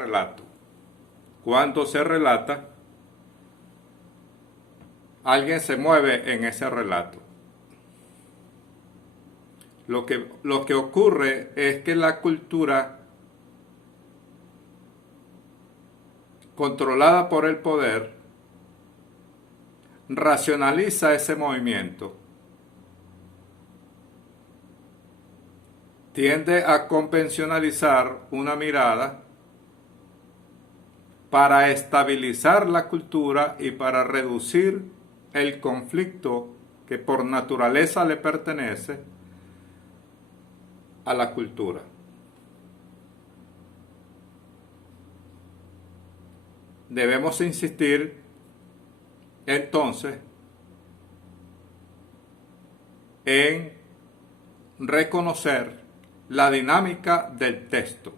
relato. Cuando se relata, alguien se mueve en ese relato. Lo que ocurre es que la cultura, controlada por el poder, racionaliza ese movimiento, tiende a convencionalizar una mirada para estabilizar la cultura y para reducir el conflicto que por naturaleza le pertenece a la cultura. Debemos insistir entonces en reconocer la dinámica del texto.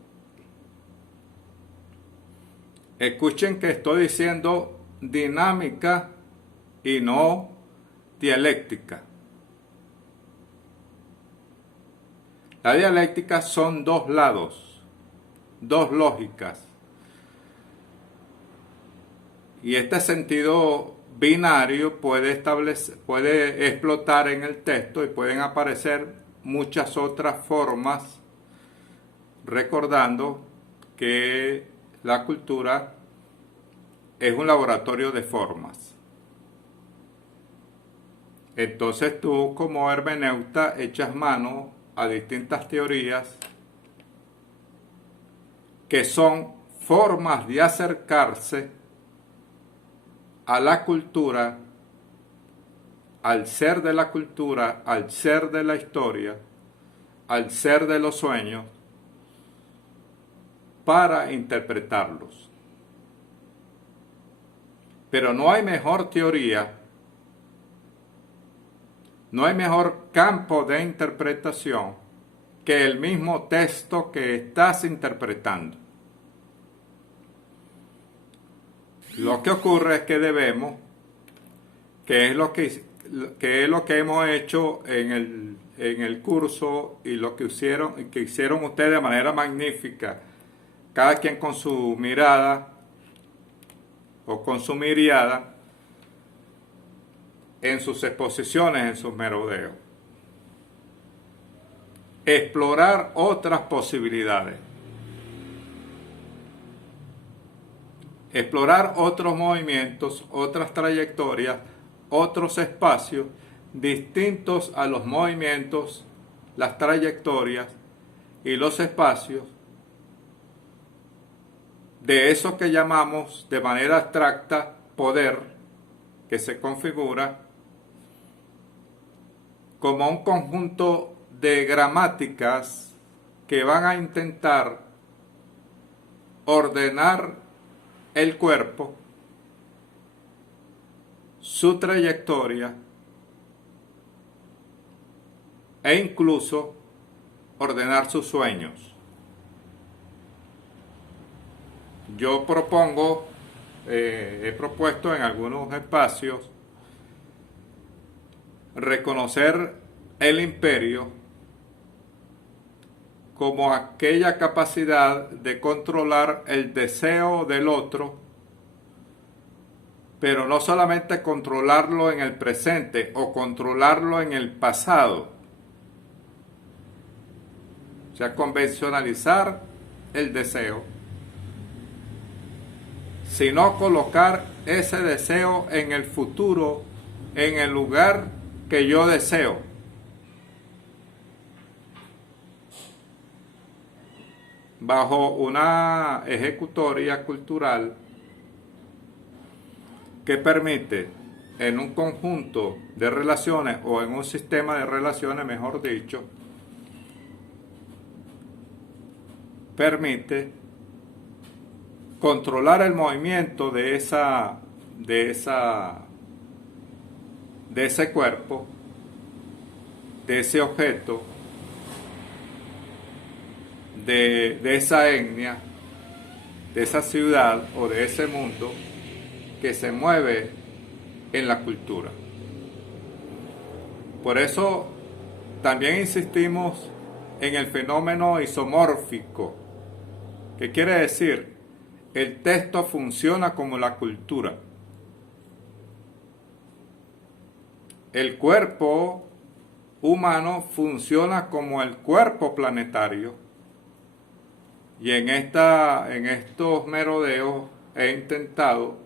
Escuchen que estoy diciendo dinámica y no dialéctica. La dialéctica son dos lados, dos lógicas. Y este sentido binario puede explotar en el texto y pueden aparecer muchas otras formas, recordando que la cultura es un laboratorio de formas. Entonces tú, como hermeneuta, echas mano a distintas teorías que son formas de acercarse a la cultura, al ser de la cultura, al ser de la historia, al ser de los sueños, para interpretarlos. Pero no hay mejor teoría, no hay mejor campo de interpretación que el mismo texto que estás interpretando. Lo que ocurre es que debemos, que es lo que hemos hecho en el curso y lo que hicieron ustedes de manera magnífica, cada quien con su mirada o con su miriada en sus exposiciones, en sus merodeos. Explorar otras posibilidades. Explorar otros movimientos, otras trayectorias, otros espacios distintos a los movimientos, las trayectorias y los espacios de eso que llamamos de manera abstracta poder, que se configura como un conjunto de gramáticas que van a intentar ordenar el cuerpo, su trayectoria e incluso ordenar sus sueños. Yo he propuesto en algunos espacios reconocer el imperio como aquella capacidad de controlar el deseo del otro, pero no solamente controlarlo en el presente o controlarlo en el pasado. O sea, convencionalizar el deseo, sino colocar ese deseo en el futuro, en el lugar que yo deseo. Bajo una ejecutoria cultural que permite en un conjunto de relaciones o en un sistema de relaciones, mejor dicho, permite controlar el movimiento de ese cuerpo, de ese objeto, de esa etnia, de esa ciudad o de ese mundo que se mueve en la cultura. Por eso también insistimos en el fenómeno isomórfico, que quiere decir el texto funciona como la cultura. El cuerpo humano funciona como el cuerpo planetario. Y en estos merodeos he intentado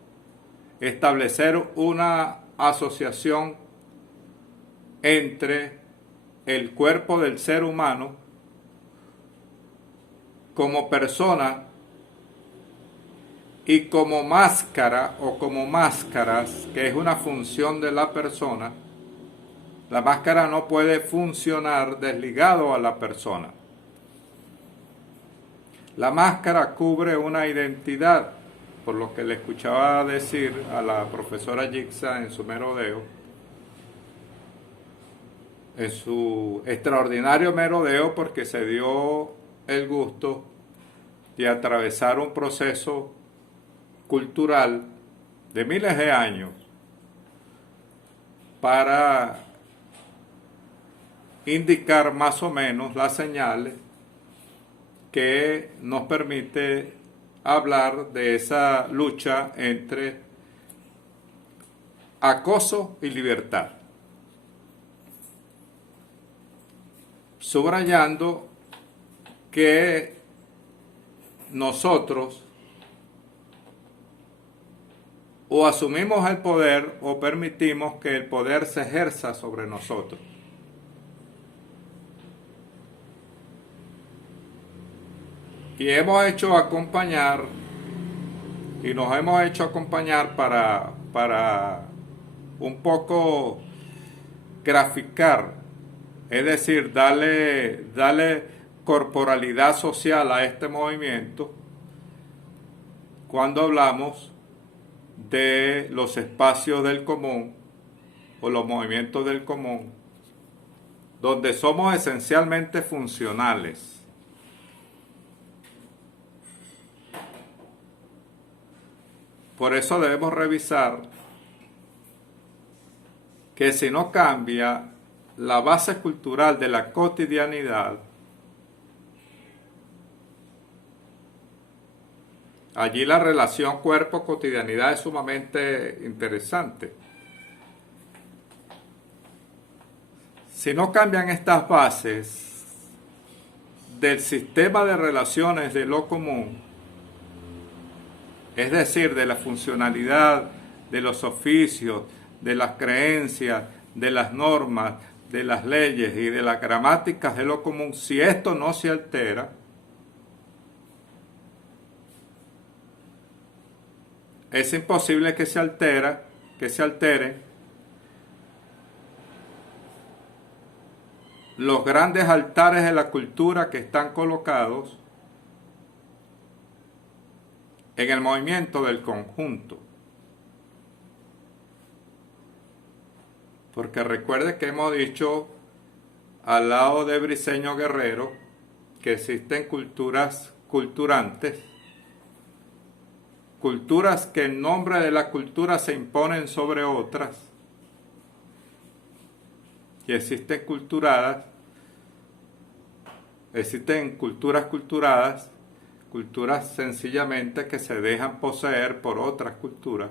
establecer una asociación entre el cuerpo del ser humano como persona y como máscara o como máscaras, que es una función de la persona. La máscara no puede funcionar desligado a la persona. La máscara cubre una identidad, por lo que le escuchaba decir a la profesora Yixa en su merodeo, en su extraordinario merodeo, porque se dio el gusto de atravesar un proceso cultural de miles de años para indicar más o menos las señales que nos permite hablar de esa lucha entre acoso y libertad, subrayando que nosotros o asumimos el poder o permitimos que el poder se ejerza sobre nosotros. Y hemos hecho acompañar, y nos hemos hecho acompañar para un poco graficar, es decir, darle corporalidad social a este movimiento cuando hablamos de los espacios del común o los movimientos del común, donde somos esencialmente funcionales. Por eso debemos revisar que si no cambia la base cultural de la cotidianidad, allí la relación cuerpo-cotidianidad es sumamente interesante. Si no cambian estas bases del sistema de relaciones de lo común, es decir, de la funcionalidad de los oficios, de las creencias, de las normas, de las leyes y de las gramáticas de lo común, si esto no se altera, es imposible que se alteren los grandes altares de la cultura que están colocados en el movimiento del conjunto. Porque recuerde que hemos dicho al lado de Briceño Guerrero que existen culturas culturantes, culturas que en nombre de la cultura se imponen sobre otras, y existen culturas culturadas, culturas sencillamente que se dejan poseer por otras culturas,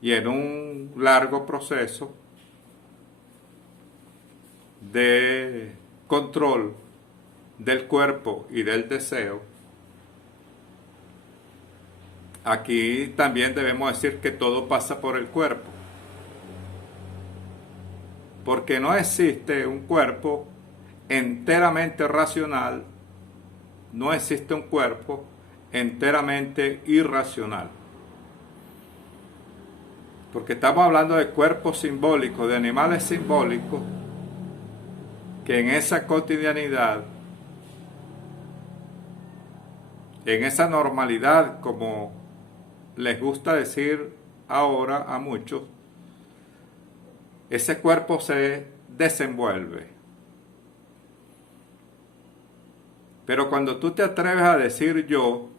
y en un largo proceso de control del cuerpo y del deseo. Aquí también debemos decir que todo pasa por el cuerpo, porque no existe un cuerpo enteramente racional, no existe un cuerpo enteramente irracional. Porque estamos hablando de cuerpos simbólicos, de animales simbólicos, que en esa cotidianidad, en esa normalidad, como les gusta decir ahora a muchos, ese cuerpo se desenvuelve. Pero cuando tú te atreves a decir yo,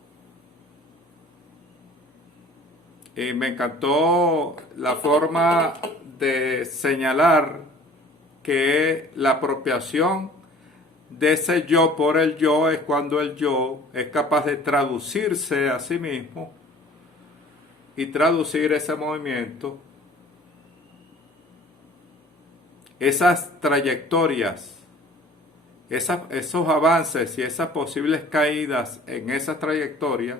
y me encantó la forma de señalar que la apropiación de ese yo por el yo es cuando el yo es capaz de traducirse a sí mismo y traducir ese movimiento, esas trayectorias, esos avances y esas posibles caídas en esas trayectorias,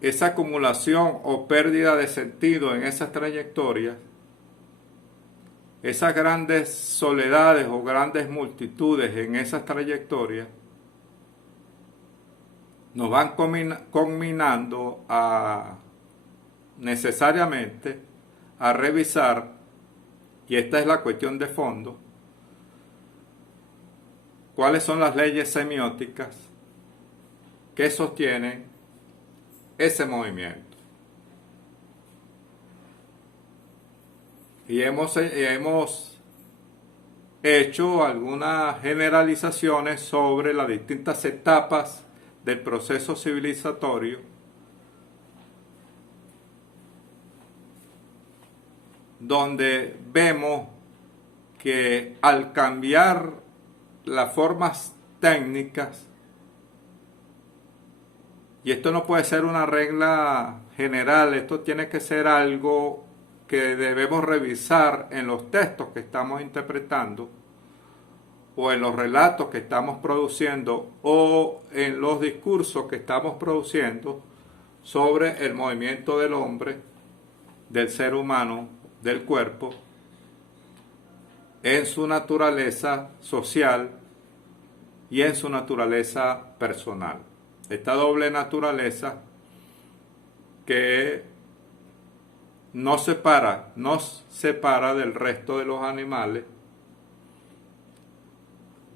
esa acumulación o pérdida de sentido en esas trayectorias, esas grandes soledades o grandes multitudes en esas trayectorias, nos van combinando necesariamente a revisar, y esta es la cuestión de fondo, cuáles son las leyes semióticas que sostienen ese movimiento. Y hemos hecho algunas generalizaciones sobre las distintas etapas del proceso civilizatorio, donde vemos que al cambiar las formas técnicas, y esto no puede ser una regla general, esto tiene que ser algo que debemos revisar en los textos que estamos interpretando, o en los relatos que estamos produciendo, o en los discursos que estamos produciendo sobre el movimiento del hombre, del ser humano, del cuerpo, en su naturaleza social y en su naturaleza personal. Esta doble naturaleza que nos separa del resto de los animales,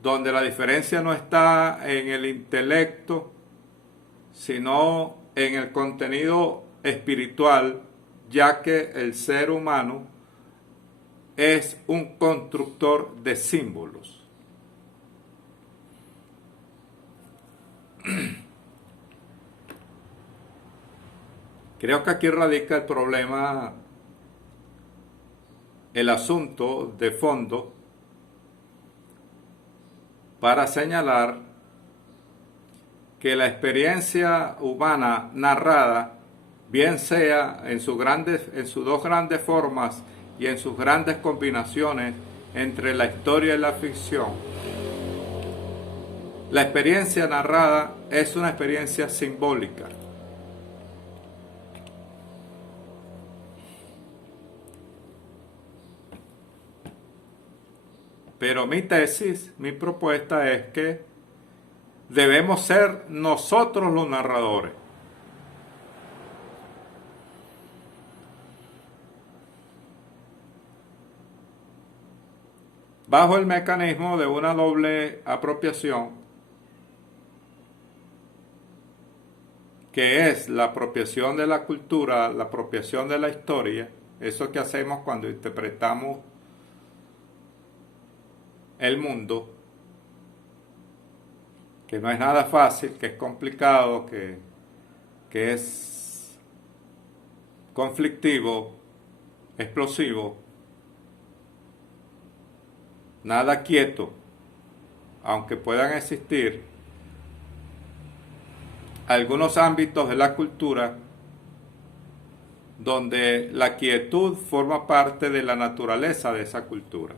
donde la diferencia no está en el intelecto, sino en el contenido espiritual, ya que el ser humano es un constructor de símbolos. Creo que aquí radica el problema, el asunto de fondo, para señalar que la experiencia humana narrada, bien sea en sus dos grandes formas y en sus grandes combinaciones entre la historia y la ficción, la experiencia narrada es una experiencia simbólica. Pero mi tesis, mi propuesta es que debemos ser nosotros los narradores. Bajo el mecanismo de una doble apropiación, que es la apropiación de la cultura, la apropiación de la historia, eso que hacemos cuando interpretamos el mundo, que no es nada fácil, que es complicado, que es conflictivo, explosivo, nada quieto, aunque puedan existir algunos ámbitos de la cultura donde la quietud forma parte de la naturaleza de esa cultura.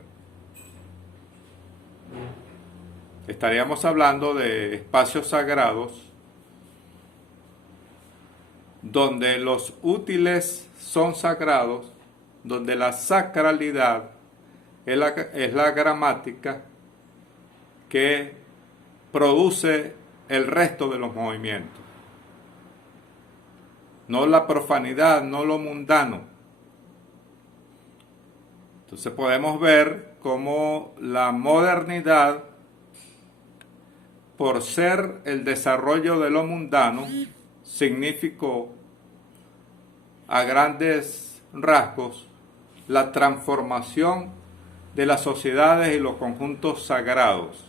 Estaríamos hablando de espacios sagrados donde los útiles son sagrados, donde la sacralidad es la gramática que produce el resto de los movimientos. No la profanidad, no lo mundano. Entonces podemos ver cómo la modernidad, por ser el desarrollo de lo mundano, significó a grandes rasgos la transformación de las sociedades y los conjuntos sagrados.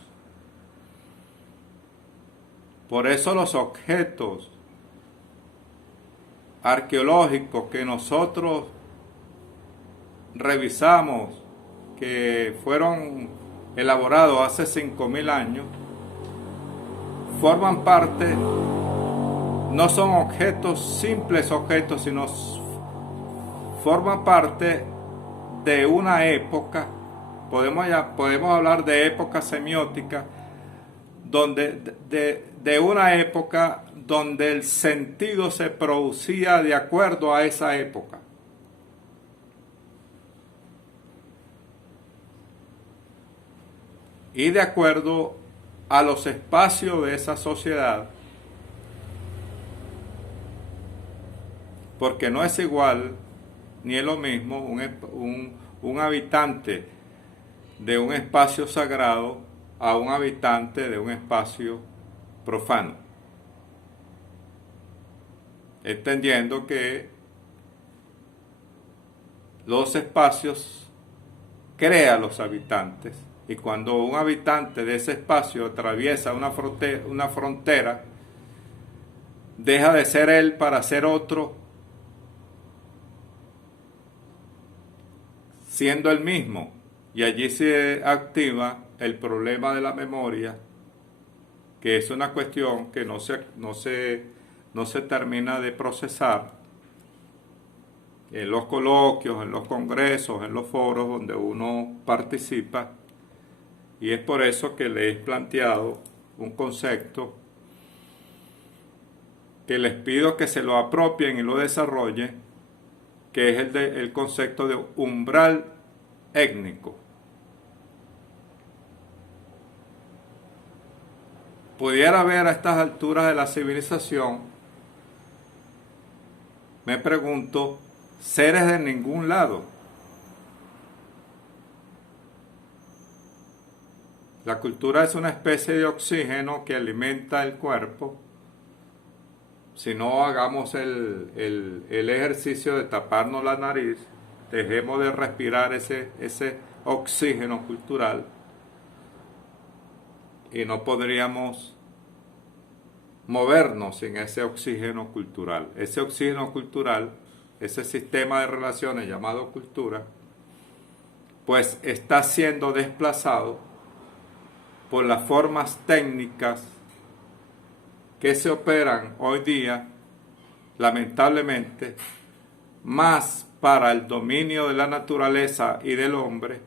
Por eso los objetos arqueológicos que nosotros revisamos que fueron elaborados hace 5.000 años, forman parte, no son objetos, simples objetos, sino forman parte de una época, podemos hablar de época semiótica, de una época donde el sentido se producía de acuerdo a esa época. Y de acuerdo a los espacios de esa sociedad, porque no es igual ni es lo mismo un habitante de un espacio sagrado a un habitante de un espacio profano, entendiendo que los espacios crean los habitantes, y cuando un habitante de ese espacio atraviesa una frontera, deja de ser él para ser otro, siendo el mismo, y allí se activa el problema de la memoria, que es una cuestión que no se termina de procesar en los coloquios, en los congresos, en los foros donde uno participa, y es por eso que le he planteado un concepto que les pido que se lo apropien y lo desarrollen, que es el concepto de umbral étnico. Pudiera haber a estas alturas de la civilización, me pregunto, seres de ningún lado. La cultura es una especie de oxígeno que alimenta el cuerpo. Si no hagamos el ejercicio de taparnos la nariz, dejemos de respirar ese oxígeno cultural, y no podríamos movernos sin ese oxígeno cultural. Ese oxígeno cultural, ese sistema de relaciones llamado cultura, pues está siendo desplazado por las formas técnicas que se operan hoy día, lamentablemente, más para el dominio de la naturaleza y del hombre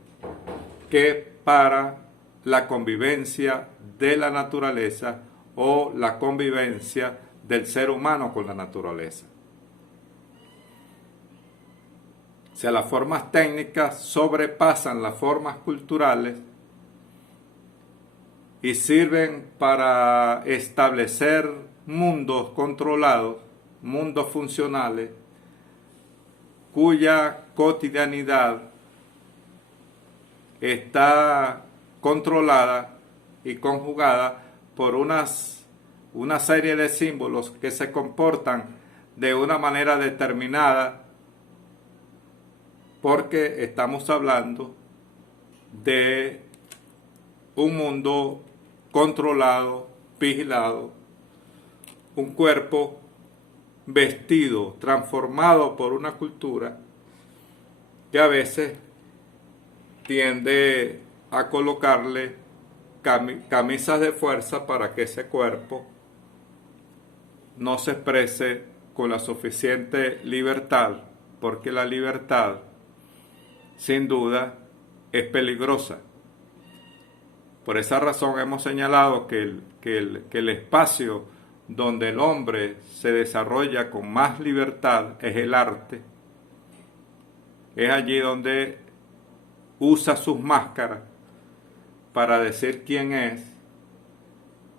que para la convivencia de la naturaleza o la convivencia del ser humano con la naturaleza. O sea, las formas técnicas sobrepasan las formas culturales y sirven para establecer mundos controlados, mundos funcionales, cuya cotidianidad está controlada y conjugada por una serie de símbolos que se comportan de una manera determinada, porque estamos hablando de un mundo controlado, vigilado, un cuerpo vestido, transformado por una cultura que a veces tiende a colocarle camisas de fuerza para que ese cuerpo no se exprese con la suficiente libertad, porque la libertad, sin duda, es peligrosa. Por esa razón hemos señalado que el espacio donde el hombre se desarrolla con más libertad es el arte. Es allí donde usa sus máscaras para decir quién es,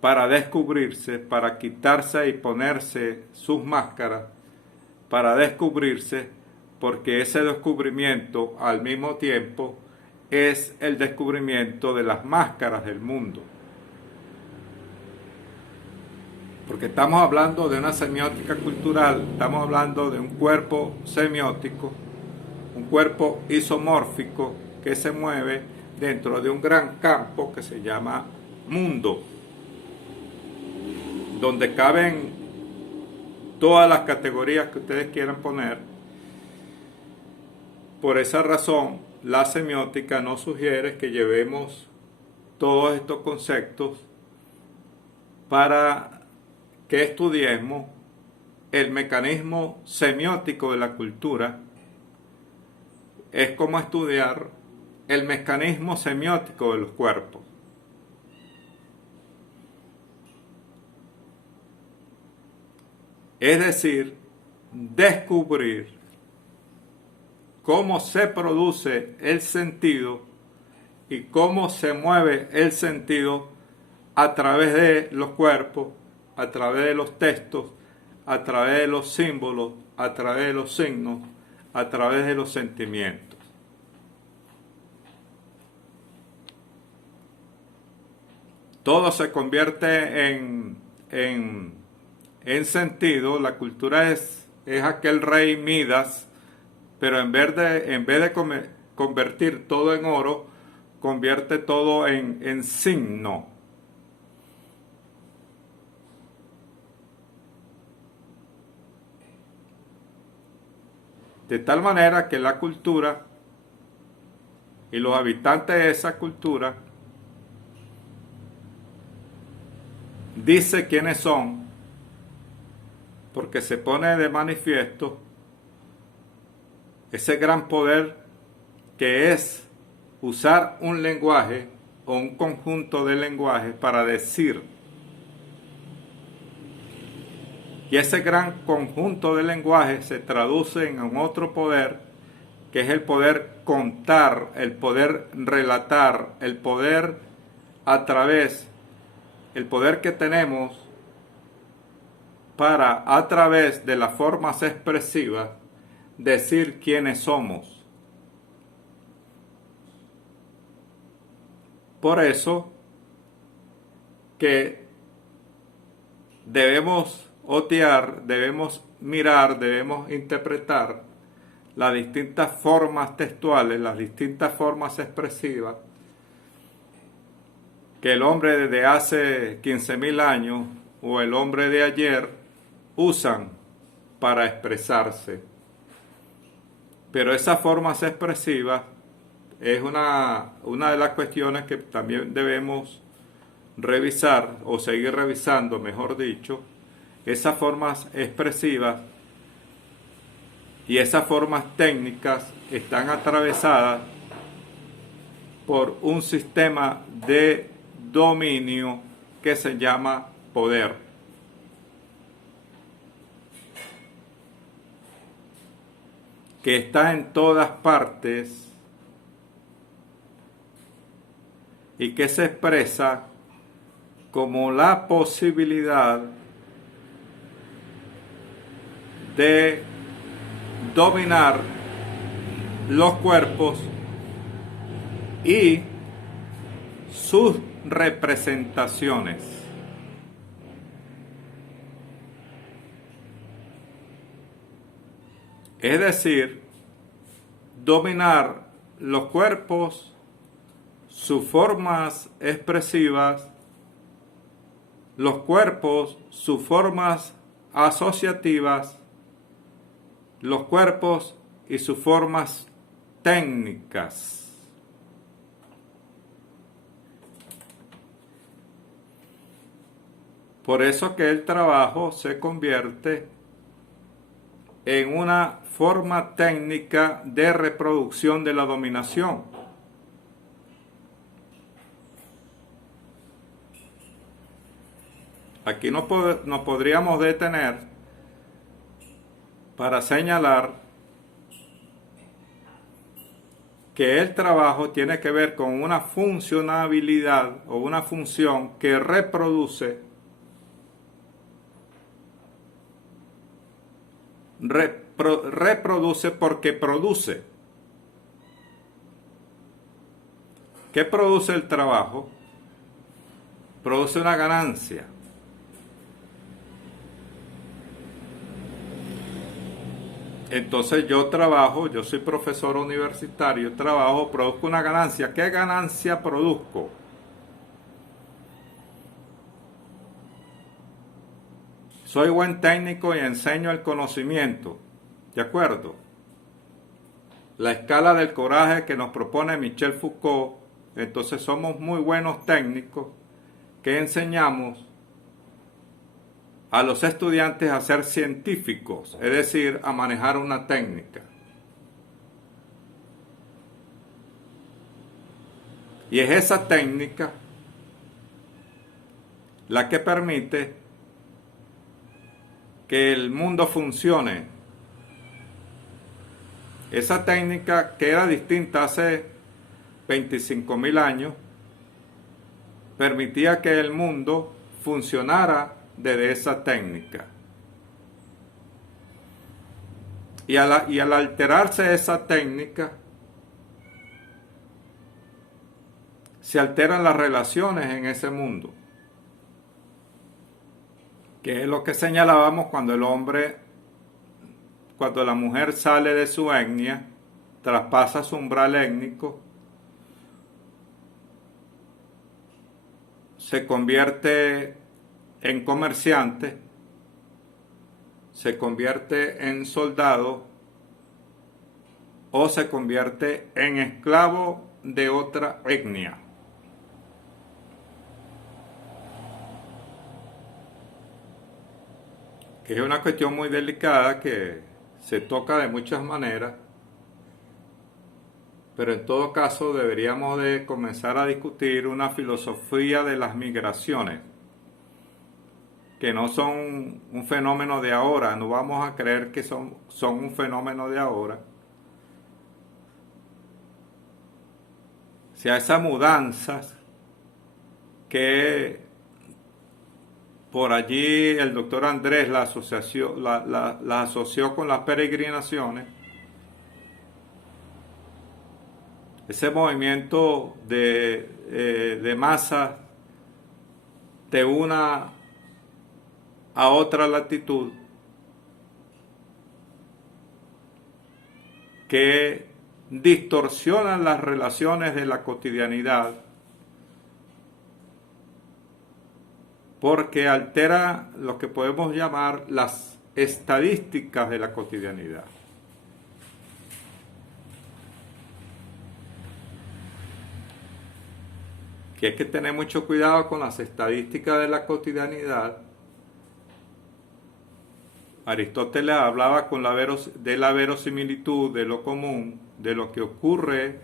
para descubrirse, para quitarse y ponerse sus máscaras, para descubrirse, porque ese descubrimiento al mismo tiempo es el descubrimiento de las máscaras del mundo. Porque estamos hablando de una semiótica cultural, estamos hablando de un cuerpo semiótico, un cuerpo isomórfico que se mueve dentro de un gran campo que se llama mundo, donde caben todas las categorías que ustedes quieran poner. Por esa razón, la semiótica nos sugiere que llevemos todos estos conceptos para que estudiemos el mecanismo semiótico de la cultura. Es como estudiar el mecanismo semiótico de los cuerpos. Es decir, descubrir cómo se produce el sentido y cómo se mueve el sentido a través de los cuerpos, a través de los textos, a través de los símbolos, a través de los signos, a través de los sentimientos. Todo se convierte en sentido. La cultura es aquel rey Midas, pero en vez de convertir todo en oro, convierte todo en signo. De tal manera que la cultura y los habitantes de esa cultura dice quiénes son, porque se pone de manifiesto ese gran poder que es usar un lenguaje o un conjunto de lenguajes para decir. Y ese gran conjunto de lenguajes se traduce en otro poder, que es el poder contar, el poder relatar, el poder el poder que tenemos para, a través de las formas expresivas, decir quiénes somos. Por eso que debemos otear, debemos mirar, debemos interpretar las distintas formas textuales, las distintas formas expresivas que el hombre desde hace 15.000 años o el hombre de ayer usan para expresarse. Pero esas formas expresivas es una de las cuestiones que también debemos revisar o seguir revisando, mejor dicho. Esas formas expresivas y esas formas técnicas están atravesadas por un sistema de dominio que se llama poder. Que está en todas partes y que se expresa como la posibilidad de dominar los cuerpos y sus representaciones. Es decir, dominar los cuerpos, sus formas expresivas, los cuerpos, sus formas asociativas, los cuerpos y sus formas técnicas. Por eso que el trabajo se convierte en una forma técnica de reproducción de la dominación. Aquí nos podríamos detener para señalar que el trabajo tiene que ver con una funcionabilidad o una función que reproduce porque produce. ¿Qué produce el trabajo? Produce una ganancia. Entonces yo soy profesor universitario, produzco una ganancia. ¿Qué ganancia produzco? Soy buen técnico y enseño el conocimiento, ¿de acuerdo? la escala del coraje que nos propone Michel Foucault, entonces somos muy buenos técnicos que enseñamos a los estudiantes a ser científicos, es decir, a manejar una técnica. Y es esa técnica la que permite que el mundo funcione. Esa técnica, que era distinta hace 25.000 años, permitía que el mundo funcionara desde esa técnica. Y al alterarse esa técnica, se alteran las relaciones en ese mundo, que es lo que señalábamos cuando la mujer sale de su etnia, traspasa su umbral étnico, se convierte en comerciante, se convierte en soldado o se convierte en esclavo de otra etnia. Que es una cuestión muy delicada que se toca de muchas maneras, pero en todo caso deberíamos de comenzar a discutir una filosofía de las migraciones, que no son un fenómeno de ahora, no vamos a creer que son un fenómeno de ahora. O sea, esas mudanzas que por allí el doctor Andrés la asoció con las peregrinaciones, ese movimiento de masa de una a otra latitud, que distorsionan las relaciones de la cotidianidad, porque altera lo que podemos llamar las estadísticas de la cotidianidad. Que hay que tener mucho cuidado con las estadísticas de la cotidianidad. Aristóteles hablaba de la verosimilitud, de lo común, de lo que ocurre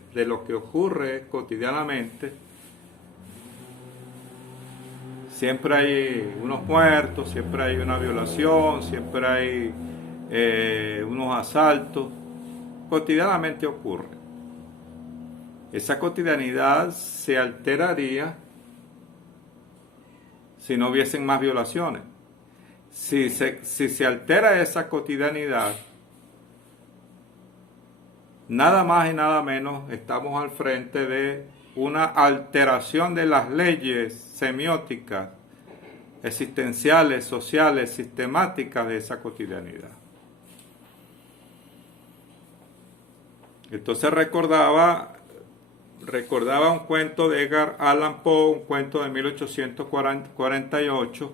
cotidianamente. Siempre hay unos muertos, siempre hay una violación, siempre hay unos asaltos. Cotidianamente ocurre. Esa cotidianidad se alteraría si no hubiesen más violaciones. Si se altera esa cotidianidad, nada más y nada menos estamos al frente de una alteración de las leyes semióticas, existenciales, sociales, sistemáticas de esa cotidianidad. Entonces recordaba un cuento de Edgar Allan Poe, un cuento de 1848,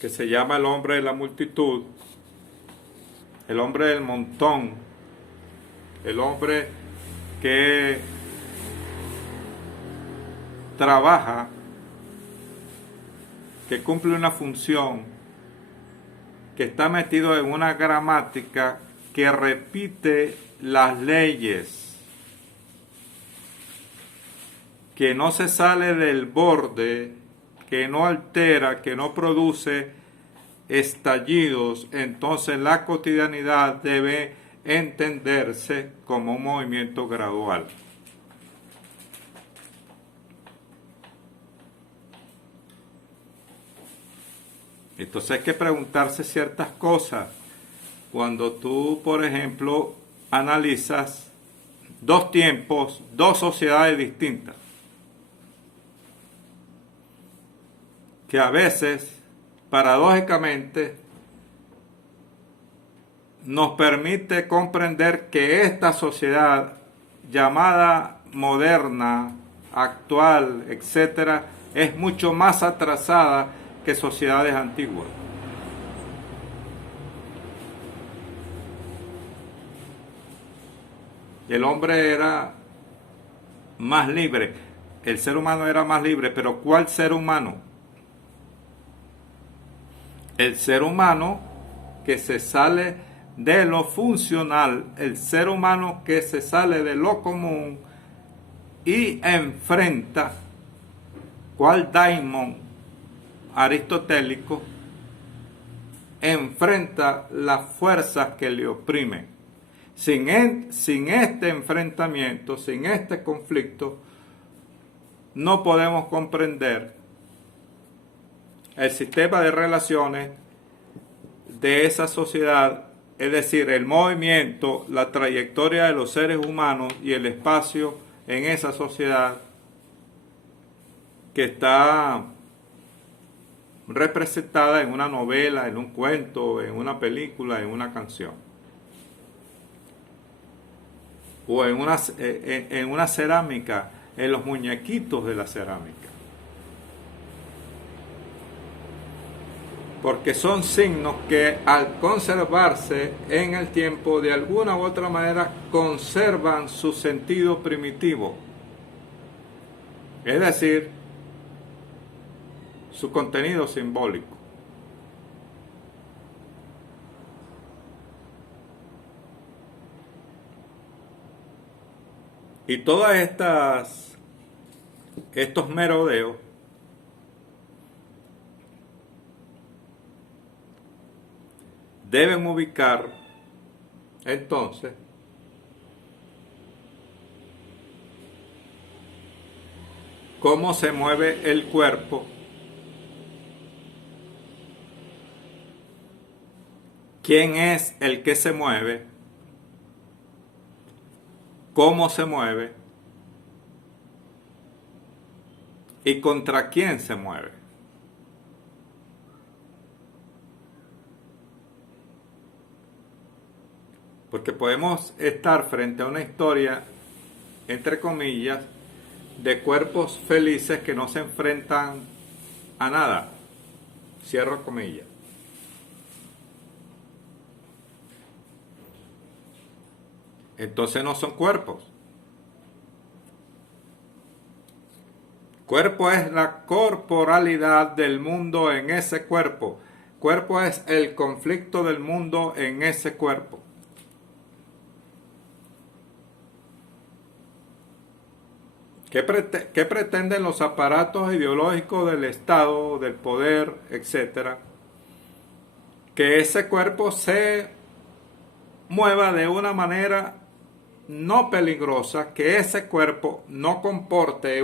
que se llama El hombre de la multitud, el hombre del montón, el hombre que trabaja, que cumple una función, que está metido en una gramática que repite las leyes, que no se sale del borde, que no altera, que no produce estallidos. Entonces la cotidianidad debe entenderse como un movimiento gradual. Entonces hay que preguntarse ciertas cosas. Cuando tú, por ejemplo, analizas dos tiempos, dos sociedades distintas, que a veces, paradójicamente, nos permite comprender que esta sociedad llamada moderna, actual, etcétera, es mucho más atrasada que sociedades antiguas. el hombre era más libre, el ser humano era más libre, pero ¿cuál ser humano? El ser humano que se sale de lo funcional, el ser humano que se sale de lo común y enfrenta, ¿cuál daimon aristotélico? Enfrenta las fuerzas que le oprimen. Sin este enfrentamiento, sin este conflicto, no podemos comprender el sistema de relaciones de esa sociedad, es decir, el movimiento, la trayectoria de los seres humanos y el espacio en esa sociedad que está representada en una novela, en un cuento, en una película, en una canción, o en una cerámica, en los muñequitos de la cerámica. Porque son signos que al conservarse en el tiempo, de alguna u otra manera conservan su sentido primitivo, es decir, su contenido simbólico. Y todas estos merodeos deben ubicar entonces cómo se mueve el cuerpo, quién es el que se mueve, cómo se mueve y contra quién se mueve. Porque podemos estar frente a una historia, entre comillas, de cuerpos felices que no se enfrentan a nada. Cierro comillas. Entonces no son cuerpos. Cuerpo es la corporalidad del mundo en ese cuerpo. Cuerpo es el conflicto del mundo en ese cuerpo. ¿Qué pretenden los aparatos ideológicos del Estado, del poder, etcétera? Que ese cuerpo se mueva de una manera no peligrosa, que ese cuerpo no comporte